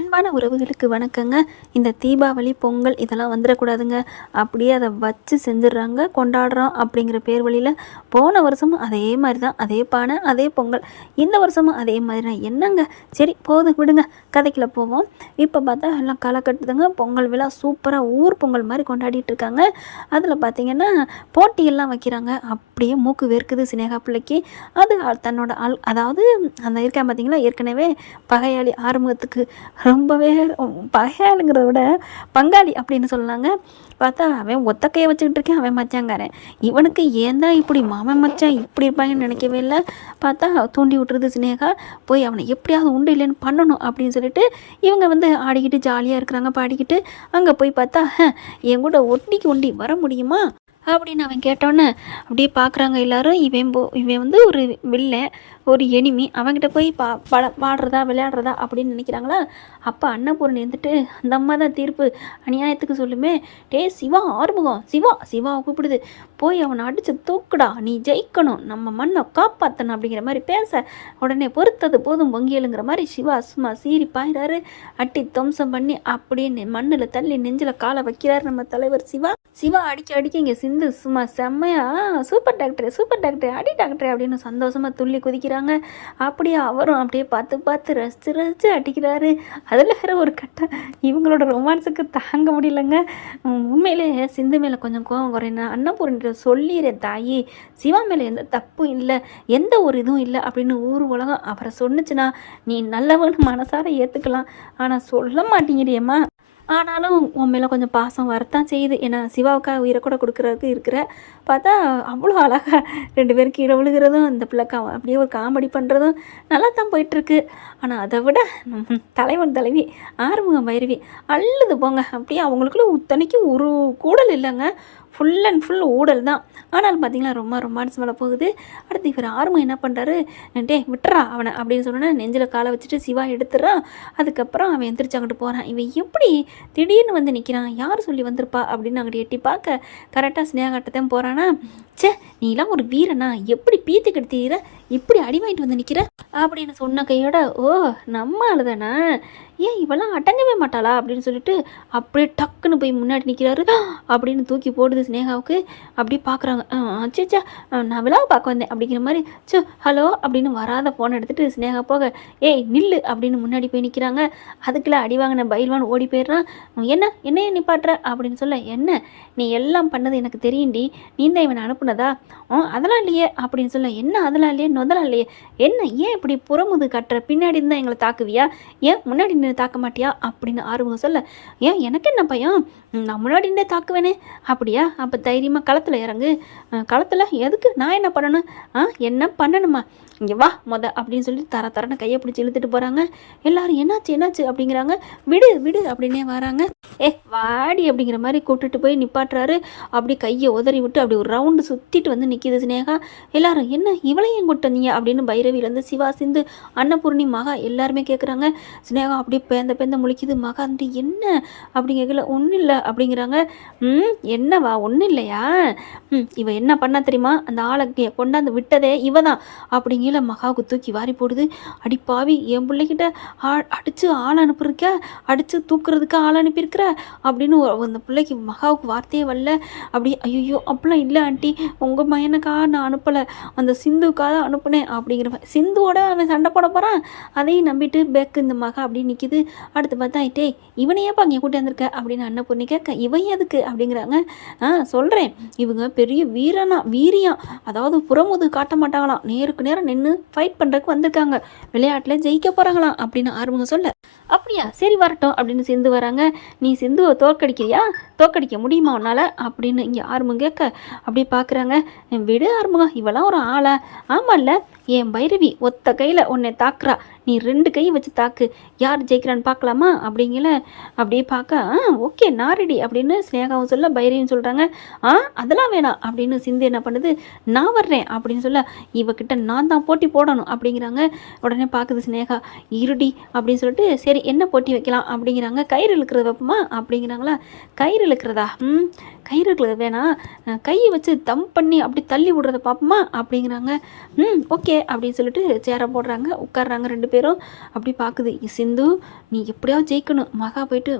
அன்பான உறவுகளுக்கு வணக்கங்க. இந்த தீபாவளி, பொங்கல் இதெல்லாம் வந்துடக்கூடாதுங்க. அப்படியே அதை வச்சு செஞ்சிடுறாங்க, கொண்டாடுறோம் அப்படிங்கிற பேர் வழியில். போன வருஷமும் அதே மாதிரி தான், அதே பானை, அதே பொங்கல். இந்த வருஷமும் அதே மாதிரி தான். என்னங்க, சரி போதும் விடுங்க, கதைக்குள்ள போவோம். இப்போ பார்த்தா எல்லாம் களை கட்டுதுங்க. பொங்கல் விழா சூப்பராக ஊர் பொங்கல் மாதிரி கொண்டாடிட்டு இருக்காங்க. அதில் பார்த்தீங்கன்னா போட்டியெல்லாம் வைக்கிறாங்க. அப்படியே மூக்கு வேர்க்குது சினேகா பிள்ளைக்கு. அது தன்னோட அதாவது அந்த இருக்கா பார்த்தீங்களா, ஏற்கனவே பகையாளி ஆறுமுகத்துக்கு ரொம்பவே பகையாளுங்கிறத விட பங்காளி அப்படின்னு சொல்லலாங்க. பார்த்தா அவன் ஒத்த கையை வச்சுக்கிட்டு இருக்கேன், அவன் மச்சாங்காரன். இவனுக்கு ஏன் தான் இப்படி மாமன் மச்சான் இப்படி இருப்பாங்கன்னு நினைக்கவே இல்லை. பார்த்தா தூண்டி விட்டுறது சினேகா. போய் அவனை எப்படியாவது உண்டு இல்லைன்னு பண்ணணும் அப்படின்னு சொல்லிட்டு இவங்க ஆடிக்கிட்டு ஜாலியாக இருக்கிறாங்க, பாடிக்கிட்டு. அங்கே போய் பார்த்தா என் கூட ஒண்டிக்கு வர முடியுமா அப்படின்னு அவன் கேட்டோன்னே அப்படியே பார்க்குறாங்க எல்லாரும். இவன் ஒரு வில்லன், ஒரு எனிமி. அவன்கிட்ட போய் பாடுறதா விளையாடுறதா அப்படின்னு நினைக்கிறாங்களா. அப்போ அன்னபூரணி இருந்துட்டு, அந்த அம்மா தான் தீர்ப்பு அநியாயத்துக்கு சொல்லுமே. டே சிவா, ஆறுமுகம், சிவாவை கூப்பிடுது. போய் அவனை அடித்து தூக்குடா, நீ ஜெயிக்கணும், நம்ம மண்ணை காப்பாற்றணும் அப்படிங்கிற மாதிரி பேச, உடனே பொறுத்தது போதும் பொங்கியலுங்கிற மாதிரி சிவா சும்மா சீறி பாயிறாரு. அட்டி துவம்சம் பண்ணி அப்படியே மண்ணில் தள்ளி நெஞ்சில் காலை வைக்கிறாரு நம்ம தலைவர் சிவா. அடிக்க இங்கே சிந்து சும்மா செம்மையா சூப்பர் டாக்டர் அடி டாக்டர் அப்படின்னு சந்தோஷமாக துள்ளி குதிக்கிறாங்க. அப்படியே அவரும் அப்படியே பார்த்து ரசித்து அடிக்கிறாரு. அதில் வேற ஒரு கட்டம் இவங்களோட ரொமான்ஸுக்கு தாங்க முடியலங்க. உண்மையிலே சிந்து மேலே கொஞ்சம் கோவம் குறையினா அன்னபூரணிட்ட சொல்லிடுறேன் தாயி, சிவா மேலே எந்த தப்பும் இல்லை, எந்த ஒரு இதுவும் இல்லை அப்படின்னு ஊர் உலகம் அவரை சொன்னுச்சுன்னா நீ நல்லவன்னு மனசார ஏற்றுக்கலாம். ஆனால் சொல்ல மாட்டேங்கிறியம்மா. ஆனாலும் உன் மேலே கொஞ்சம் பாசம் வரத்தான் செய்யுது. ஏன்னா சிவாவுக்காக உயிரை கூட கொடுக்குறதுக்கு இருக்கிற பார்த்தா அவ்வளோ அழகாக 2 பேரும் கீழே விழுகிறதும், இந்த பிள்ளைக்கா அப்படியே ஒரு காமெடி பண்ணுறதும் நல்லா தான் போயிட்டுருக்கு. ஆனால் அதை விட தலைவன் தலைவி ஆறுமுகம் பைரவி அள்ளுது போங்க. அப்படியே அவங்களுக்குள்ள இத்தனைக்கும் ஒரு கூடல் இல்லைங்க, ஃபுல் அண்ட் ஃபுல் ஊடல் தான். ஆனாலும் பார்த்தீங்களா ரொம்ப ரொமான்ஸ் மேலே போகுது. அடுத்து இவர் ஆறுமுகம் என்ன பண்ணுறாரு, டே விட்டுறா அவனை அப்படின்னு சொன்னோன்னா நெஞ்சில் காலை வச்சுட்டு சிவா எடுத்துறான். அதுக்கப்புறம் அவன் எந்திரிச்சு அங்கிட்டு போகிறான். இவன் எப்படி திடீர்னு வந்து நிற்கிறான், யார் சொல்லி வந்திருப்பா அப்படின்னு அங்கிட்டு எட்டி பார்க்க கரெக்டாக ஸ்னேகாட்டத்தான் போகிறானா. சே நீலாம் ஒரு வீரனா, எப்படி பீத்து கெடுத்தீர, இப்படி அடி வாங்கிட்டு வந்து நிற்கிற அப்படின்னு சொன்ன கையோட, ஓ நம்ம ஆளுதானா, ஏன் இவெல்லாம் அடங்கவே மாட்டாளா அப்படின்னு சொல்லிட்டு அப்படியே டக்குன்னு போய் முன்னாடி நிற்கிறாரு. அப்படின்னு தூக்கி போடுது ஸ்னேகாவுக்கு. அப்படியே பார்க்குறாங்க. அச்சா நான் விழாவை பார்க்க வந்தேன் அப்படிங்கிற மாதிரி. ஹலோ அப்படின்னு வராத ஃபோனை எடுத்துகிட்டு ஸ்னேகா போக, ஏய் நில்லு அப்படின்னு முன்னாடி போய் நிற்கிறாங்க. அதுக்குள்ளே அடி வாங்கின பயில்வான் ஓடி போயிடுறான். என்னையே நிப்பாட்டுற அப்படின்னு சொல்ல, என்ன நீ எல்லாம் பண்ணது எனக்கு தெரியும்டி, நீ தான் இவனை அனுப்புனதா, அதெல்லாம் இல்லையே அப்படின்னு சொல்ல, என்ன அதெல்லாம் இல்லையே நொதலாம் இல்லையே, என்ன ஏன் இப்படி புறமுது கட்டுற, பின்னாடி இருந்தால் எங்களை தாக்குவியா, ஏன் முன்னாடி நின்று தாக்க மாட்டியா அப்படின்னு ஆறுமுகம் சொல்ல, ஏன் எனக்கு என்ன பயம், நான் முன்னாடி நின்றே தாக்குவேனே, அப்படியா, அப்போ தைரியமாக களத்தில் இறங்கு. களத்தில் எதுக்கு, நான் என்ன பண்ணணும், என்ன பண்ணணுமா, இங்கே வா அப்படின்னு சொல்லி தரன்னு கையை பிடிச்சி இழுத்துட்டு போகிறாங்க. எல்லாரும் என்னாச்சு அப்படிங்கிறாங்க. விடு அப்படின்னே வராங்க. வாடி அப்படிங்கிற மாதிரி கூப்பிட்டுட்டு போய் நிப்பாட்டுறாரு. அப்படி கையை உதறி விட்டு அப்படி ஒரு ரவுண்டு சுற்றிட்டு வந்து நிற்கிது ஸ்னேகா. எல்லாரும் என்ன இவளையும் கூட்டு வந்தீங்க அப்படின்னு பைரவிலேருந்து சிவா, சிந்து, அன்னபூர்ணி, மகா எல்லாருமே கேட்குறாங்க. ஸ்னேகா அப்படியே பேந்த முழிக்குது. மகா வந்து என்ன அப்படி கேட்கல, ஒன்றும் இல்லை அப்படிங்கிறாங்க. என்னவா ஒன்றும் இல்லையா, இவ என்ன பண்ணா தெரியுமா, அந்த ஆளை கொண்டாந்து விட்டதே இவ தான் அப்படிங்கிற மகாவுக்கு தூக்கி வாரி போடுது. அடிப்பாவி, என் பிள்ளைகிட்ட அடித்து ஆள் அனுப்பியிருக்க, அடித்து தூக்குறதுக்கு ஆள் அனுப்பியிருக்கிற அப்படின்னு அந்த பிள்ளைக்கு மகாவுக்கு வார்த்தையே வரல. அப்படி ஐயோ அப்படிலாம் இல்லை ஆண்டி, உங்கள் பையனுக்காக நான் அனுப்பலை, அந்த சிந்துக்காக தான் அனுப்புனேன் அப்படிங்கிற மாதிரி. சிந்துவோட அவன் சண்டை போட போகிறான், அதையும் நம்பிட்டு பேக்கு இந்த மகா அப்படின்னு நிற்கிது. அடுத்து பார்த்தா டே இவனையேப்பா இங்கே கூட்டி வந்திருக்க அப்படின்னு அன்னபூர்ணி கேட்க, இவன் எதுக்கு அப்படிங்கிறாங்க. சொல்கிறேன், இவங்க பெரிய வீரியம், அதாவது புறமுது காட்ட மாட்டாங்களாம், நேருக்கு நேரம் நின்று ஃபைட் பண்ணுறதுக்கு வந்திருக்காங்க, விளையாட்டில் ஜெயிக்க போகிறாங்களாம் அப்படின்னு ஆறுமுகம் சொல்ல, அப்படியா சரி வரட்டும் அப்படின்னு சிந்து வராங்க. நீ சிந்துவை தோற்கடிக்க முடியுமா உன்னால் அப்படின்னு இங்கே ஆறுமுகம் கேட்க, அப்படியே பார்க்குறாங்க. விடு ஆறுமுகம், இவெல்லாம் ஒரு ஆளா, ஆமாம்ல என் பைரவி ஒத்த கையில் உன்னை தாக்குறா, நீ 2 கை வச்சு தாக்கு, யார் ஜெயிக்கிறான்னு பார்க்கலாமா அப்படிங்கல. அப்படியே பார்க்க ஓகே நான் ரெடி அப்படின்னு ஸ்னேகாவும் சொல்ல, பைரவியும் சொல்கிறாங்க. அதெல்லாம் வேணாம் அப்படின்னு சிந்து என்ன பண்ணுது, நான் வர்றேன் அப்படின்னு சொல்ல, இவகிட்ட நான் தான் போட்டி போடணும் அப்படிங்கிறாங்க. உடனே பார்க்குது ஸ்னேகா. இருடி அப்படின்னு சொல்லிட்டு, சரி என்ன போட்டி வைக்கலாம் அப்படிங்கிறாங்க. கயிறு இழுக்கிறது வைப்போமா அப்படிங்கிறாங்களா. கயிறு இழுக்கிறதா, கயிறு இழுக்கிறது வேணாம், கையை வச்சு தம் பண்ணி அப்படி தள்ளி விடுறத பார்ப்போமா அப்படிங்கிறாங்க. ஓகே அப்படின்னு சொல்லிட்டு சேரை போடுறாங்க, உட்காடுறாங்க 2 பேரும். பேரும் அப்படி பார்க்குது. சிந்து நீ எப்படியாவது ஜெயிக்கணும். மகா போயிட்டு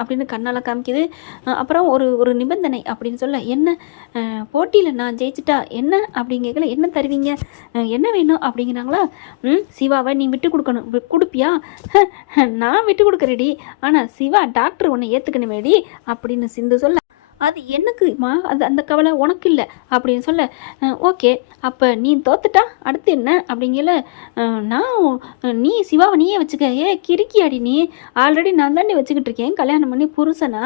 அப்படின்னு கண்ணால் காமிக்குது. அப்புறம் ஒரு ஒரு நிபந்தனை அப்படின்னு சொல்ல, என்ன போட்டியில் நான் ஜெயிச்சிட்டா என்ன அப்படின்னு கேட்கல, என்ன தருவீங்க, என்ன வேணும் அப்படிங்கிறாங்களா. சிவாவை நீ விட்டு கொடுக்கணும். கொடுப்பியா? நான் விட்டு கொடுக்குறேடி, ஆனால் சிவா டாக்டர் உன்னை ஏற்றுக்கணுமேடி அப்படின்னு சிந்து சொல்ல, அது எனக்குமா, அது அந்த கவலை உனக்கு இல்லை அப்படின்னு சொல்ல, ஓகே அப்போ நீ தோத்துட்டா அடுத்து என்ன அப்படிங்கல, நான் நீ சிவாவை நீயே வச்சுக்க. கிறுக்கியாடி நீ, ஆல்ரெடி நான் தாண்டி வச்சுக்கிட்டு இருக்கேன் கல்யாணம் பண்ணி புருஷனா,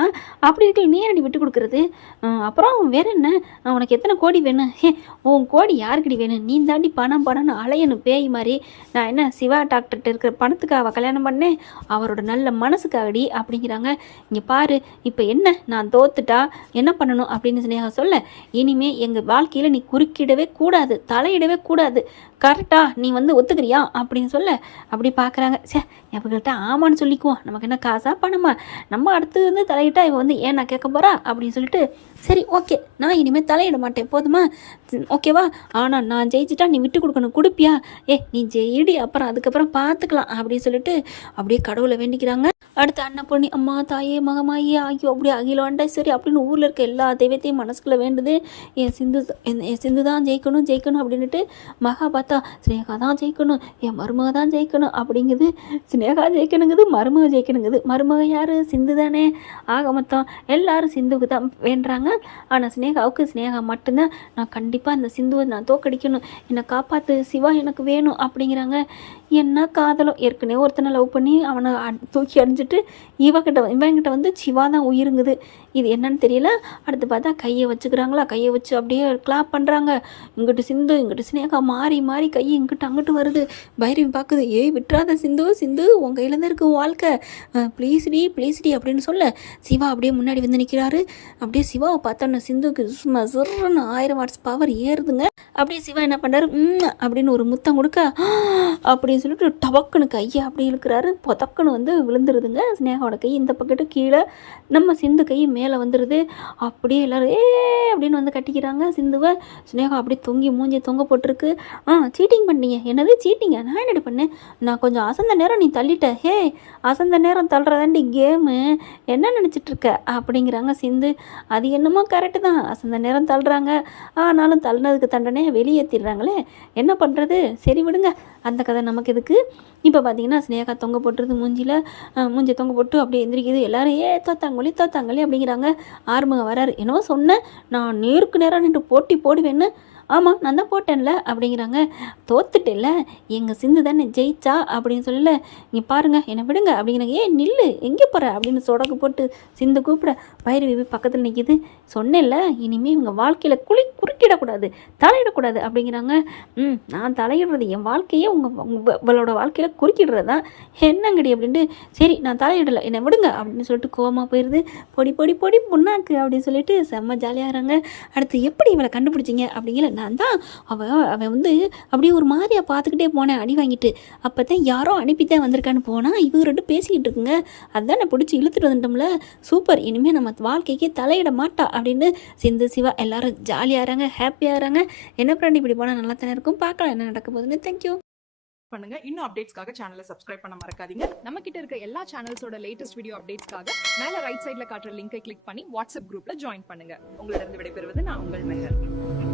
அப்படி இருக்க நீ என்னடி விட்டு கொடுக்குறது. அப்புறம் வேற என்ன, உனக்கு எத்தனை கோடி வேணும்? உன் கோடி யாருக்கடி வேணும்? நீ தாண்டி பணம்னு அலையணும் பேய் மாதிரி. நான் என்ன சிவா டாக்டர்கிட்ட இருக்கிற பணத்துக்காக கல்யாணம் பண்ணேன், அவரோட நல்ல மனசுக்காகடி அப்படிங்கிறாங்க. இங்கே பாரு, இப்போ என்ன, நான் தோத்துட்டா என்ன பண்ணணும் அப்படின்னு ஸ்னேகா சொல்ல, இனிமே எங்கள் வாழ்க்கையில் நீ குறுக்கிடவே கூடாது, தலையிடவே கூடாது, கரெக்டா நீ ஒத்துக்கிறியா அப்படின்னு சொல்ல, அப்படி பார்க்குறாங்க. இவங்கள்ட்ட ஆமான்னு சொல்லிக்குவோம், நமக்கு என்ன காசா பணமா, நம்ம அடுத்து தலையிட்டா இவன் ஏன் நான் கேட்க போகிறா அப்படின்னு சொல்லிட்டு, சரி ஓகே நான் இனிமேல் தலையிட மாட்டேன் போதுமா, ஓகேவா, ஆனால் நான் ஜெயிச்சிட்டா நீ விட்டு கொடுக்கணும். கொடுப்பியா? நீ ஜெயிடி, அப்புறம் அதுக்கப்புறம் பார்த்துக்கலாம் அப்படின்னு சொல்லிட்டு அப்படியே கடவுளை வேண்டிக்கிறாங்க. அடுத்து அன்னபூர்ணி, அம்மா தாயே மகமாயி ஆகியோ அப்படி அகிலவாண்டா சரி அப்படின்னு ஊரில் இருக்க எல்லா தெய்வத்தையும் மனசுக்குள்ளே வேண்டுது. என் சிந்து தான் ஜெயிக்கணும் அப்படின்ட்டு மகா பார்த்தா ஸ்னேகா தான் ஜெயிக்கணும், என் மருமக தான் ஜெயிக்கணும் அப்படிங்குது. ஸ்னேகா ஜெயிக்கணுங்குது, மருமக ஜெயிக்கணுங்குது. மருமக யார்? சிந்து தானே. ஆக மொத்தம் எல்லாரும் சிந்துவுக்கு தான் வேண்டுறாங்க. ஆனால் ஸ்னேகா மட்டும்தான், நான் கண்டிப்பாக அந்த சிந்துவை நான் தோக்கடிக்கணும், என்னை காப்பாற்று சிவா, எனக்கு வேணும் அப்படிங்கிறாங்க. என்ன காதலோ, ஏற்கனவே ஒருத்தனை லவ் பண்ணி அவனை தூக்கி அடிஞ்சிட்டு இவங்கிட்ட சிவா தான் உயிருங்குது. இது என்னன்னு தெரியல. அடுத்து பார்த்தா கையை வச்சுக்கிறாங்களா, கையை வச்சு அப்படியே கிளாப் பண்ணுறாங்க. இங்கிட்டு சிந்து இங்கிட்டு ஸ்னேகா மாறி மாறி கை இங்கிட்டு அங்கிட்டு வருது. பைரவி பார்க்குது, விட்டுறாத சிந்து உன் கையில் தான் இருக்குது வாழ்க்கை, ப்ளீஸ்டி அப்படின்னு சொல்ல, சிவா அப்படியே முன்னாடி நிற்கிறாரு. அப்படியே சிவாவை பார்த்தோன்னே சிந்துக்கு சும்மா சிறுன்னு 1000 வாட்ஸ் பவர் ஏறுதுங்க. அப்படியே சிவா என்ன பண்ணுறாரு, அப்படின்னு ஒரு முத்தம் கொடுக்க, அப்படின்னு சொல்லிட்டு டபக்குன்னு கையை அப்படி இழுக்கிறாரு. பொதக்குன்னு விழுந்துருதுங்க. ஸ்னேகாவோட கை இந்த பக்கத்து கீழே, நம்ம சிந்து கை மேலே வந்துடுது. அப்படியே எல்லோரும் அப்படின்னு கட்டிக்கிறாங்க சிந்துவை. ஸ்னேகா அப்படியே மூஞ்சி தொங்க போட்டிருக்கு. சீட்டிங் பண்ணீங்க. என்னது சீட்டிங்க? நான் என்னடி பண்ணேன்? நான் கொஞ்சம் அசந்த நேரம் நீ தள்ளிட்ட. அசந்த நேரம் தள்ளுறதாண்டி கேமு, என்ன நினச்சிட்ருக்க அப்படிங்கிறாங்க சிந்து. அது என்னமோ கரெக்டு தான், அசந்த நேரம் தள்ளுறாங்க, ஆனாலும் தள்ளினதுக்கு தண்டனை வெளியேற்றிடுறாங்களே, என்ன பண்ணுறது, சரி விடுங்க, அந்த கதை நமக்கு எதுக்கு. இப்போ பார்த்தீங்கன்னா ஸ்னேகா தொங்க போட்டுருது மூஞ்சி தொங்க போட்டு அப்படியே எந்திரிக்குது. எல்லோரும் தோத்தாங்களி அப்படிங்கிறாங்க. ஆறுமுகம் வராரு. என்னவோ சொன்னேன், நான் நேருக்கு நேராக நின்று போட்டி போடுவேன்னு. ஆமாம் நான் தான் போட்டேன்ல அப்படிங்கிறாங்க. தோத்துட்டேல்ல, எங்கள் சிந்து தானே ஜெயிச்சா அப்படின்னு சொல்லல, இங்கே பாருங்கள் என்னை விடுங்க அப்படிங்கிறாங்க. நில்லு, எங்கே போகிற அப்படின்னு சொடக்கு போட்டு சிந்து கூப்பிட, பைரவி பக்கத்தில் நிற்கிது. சொன்னேன்ல, இனிமேல் இவங்க வாழ்க்கையில் குறுக்கிடக்கூடாது, தலையிடக்கூடாது அப்படிங்கிறாங்க. நான் தலையிடுறது என் வாழ்க்கையே உங்களோட வாழ்க்கையில் குறுக்கிடுறது தான், என்னங்கடி அப்படின்ட்டு. சரி நான் தலையிடலை, என்னை விடுங்க அப்படின்னு சொல்லிட்டு கோவமாக போயிடுது. பொடி புண்ணாக்கு அப்படின்னு சொல்லிட்டு செம்ம ஜாலியாகிறாங்க. அடுத்து எப்படி இவளை கண்டுபிடிச்சிங்க அப்படிங்கிற, நான் தான் அவன் அப்படியே ஒரு மாதிரியா பார்த்துக்கிட்டே போனேன் அடி வாங்கிட்டு. அப்போ தான் யாரோ அனுப்பித்தான் வந்திருக்கான்னு போனால் இவங்க ரெண்டு பேசிக்கிட்டு இருக்குங்க. அதுதான் நான் பிடிச்சி இழுத்துட்டு வந்துட்டோம்ல, சூப்பர், இனிமேல் நம்ம வாழ்க்கைக்கே தலையிட மாட்டா அப்படின்னு சிந்து சிவா எல்லாரும் ஜாலியாகிறாங்க, ஹாப்பியாகிறாங்க. என்ன பிராண்டி இப்படி போனால் நல்லா தானே இருக்கும். பார்க்கலாம் என்ன நடக்க போகுதுன்னு. தேங்க்யூ. பண்ணுங்க. இன்னும் அப்டேட்ஸ்க்காக சேனலை சப்ஸ்கிரைப் பண்ண மறக்காதீங்க. நம்ம கிட்ட இருக்க எல்லா சேனல்ஸோட லேட்டஸ்ட் வீடியோ அப்டேட்ஸ்க்காக மேல ரைட் சைடுல காட்டுற லிங்கை கிளிக் பண்ணி வாட்ஸ்அப் குரூப்ல ஜாயின் பண்ணுங்க. உங்களிடம் விடைபெறுவது நான் உங்கள் மெஹர்.